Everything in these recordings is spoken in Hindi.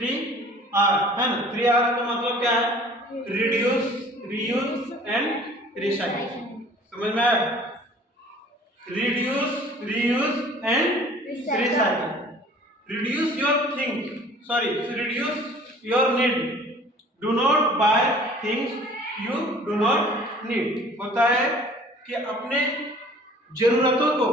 3 R है ना। 3 R का मतलब क्या है? Reduce, reuse and recycle. समझ में आया? Reduce, reuse and recycle. Reduce your thing, sorry, reduce your need. Do not buy things you do not need. होता है कि अपने जरूरतों को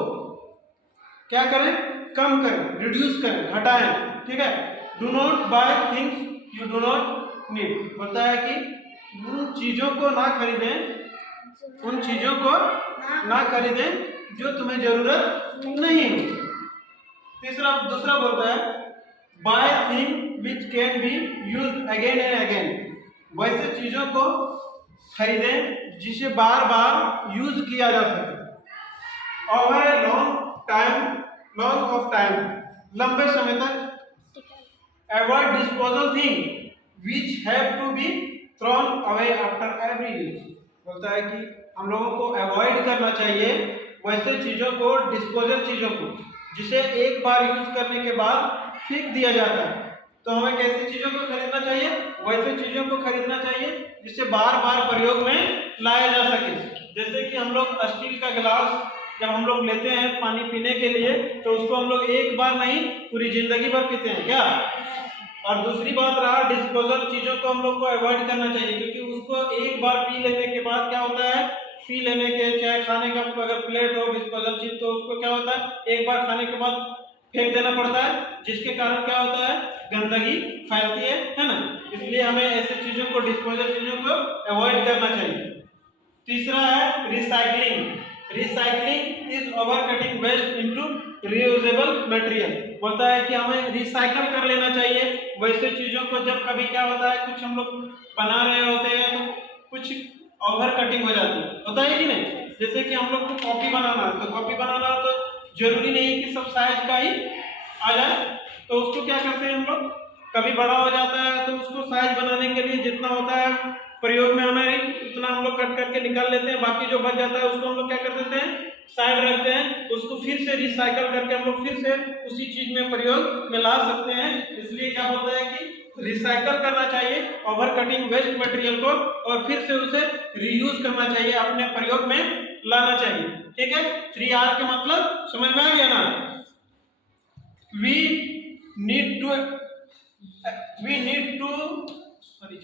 क्या करें? कम करें, रिड्यूस करें, घटाएं, ठीक है। Do not buy things you do not need होता है कि उन चीजों को ना खरीदें, उन चीजों को ना खरीदें जो तुम्हें जरूरत नहीं है। दूसरा बोलता है buy thing which can be used again and again. वैसे चीजों को खरीदें जिसे बार बार यूज किया जा सके। Over a long of time, लंबे समय तक। Avoid disposal thing which have to be thrown away after every use. बोलता है कि हम लोगों को अवॉइड करना चाहिए वैसे चीजों को, डिस्पोजल चीजों को, जिसे एक बार यूज करने के बाद फेंक दिया जाता है। तो हमें कैसी चीजों को खरीदना चाहिए? वैसे चीजों को खरीदना चाहिए जिसे बार बार प्रयोग में लाया जा सके। जैसे कि हम लोग स्टील का गिलास जब हम लोग लेते हैं पानी पीने के लिए, तो उसको हम लोग एक बार नहीं पूरी जिंदगी भर पीते हैं क्या? और दूसरी बात रहा डिस्पोजल चीजों को हम लोग को अवॉइड करना चाहिए, क्योंकि उसको एक बार पी लेने के बाद क्या होता है, पी लेने के चाहे खाने का अगर प्लेट हो डिस्पोजल चीज, तो उसको क्या होता है एक बार खाने के बाद फेंक देना पड़ता है, जिसके कारण क्या होता है गंदगी फैलती है ना। इसलिए हमें ऐसे चीजों को, डिस्पोजल चीजों को अवॉइड करना चाहिए। तीसरा है recycling. Recycling is over cutting waste into reusable material. बोलता है कि हमें रिसाइकल कर लेना चाहिए वैसे चीजों को। जब कभी क्या होता है कुछ हम लोग बना रहे होते हैं तो कुछ ओवर कटिंग हो जाती है, होता है कि नहीं? जैसे कि हम लोग को कॉपी बनाना है, तो कॉपी बनाना तो जरूरी नहीं कि सब साइज का ही आ जाए, तो उसको क्या करते हैं हम लोग, कभी बड़ा हो जाता है तो उसको साइज बनाने के लिए जितना होता है प्रयोग में आना है उतना हम लोग कट करके निकाल लेते हैं। बाकी जो बच जाता है उसको हम लोग क्या कर देते हैं, साइड रखते हैं। उसको फिर से रिसाइकल करके हम लोग फिर से उसी चीज में प्रयोग में ला सकते हैं। इसलिए क्या बोलता है कि रिसाइकल करना चाहिए ओवर कटिंग वेस्ट मटेरियल को, और फिर से उसे रीयूज करना चाहिए, अपने प्रयोग में लाना चाहिए। ठीक है, 3R का मतलब समझ में आ गया ना? We need to sorry